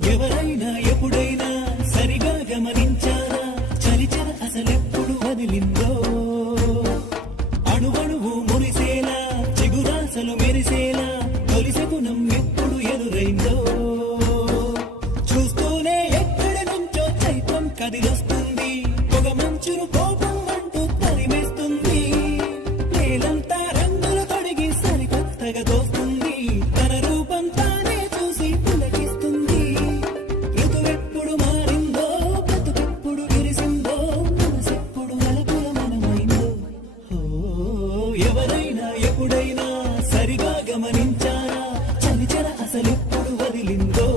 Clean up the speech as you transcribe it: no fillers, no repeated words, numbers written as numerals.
ఎవరైనా ఎప్పుడైనా సరిగా గమనించారా చలిచర అసలెప్పుడు వదిలిందో అణువణువు మురిసేలా చిగురాసలు మెరిసేలా తొలిసె గుణం ఎప్పుడు ఎదురైందో చూస్తూనే ఎక్కడి నుంచో చైత్రం కదిలొస్తుంది పొగ మంచును కోపం అంటూ తరిమేస్తుంది నేలంతా రంగులు తొడిగి సరికొత్తగా దోస్తుంది తన రూపం తానే చూసి పులకిస్తుంది ఋతువెప్పుడు మారిందో బ్రతుకెప్పుడు విరిసిందో మనసెప్పుడు అలపుల మనమైందో ఎవరైనా ఎప్పుడైనా సరిగా గమనించారా చలిచర అసలెప్పుడు వదిలిందో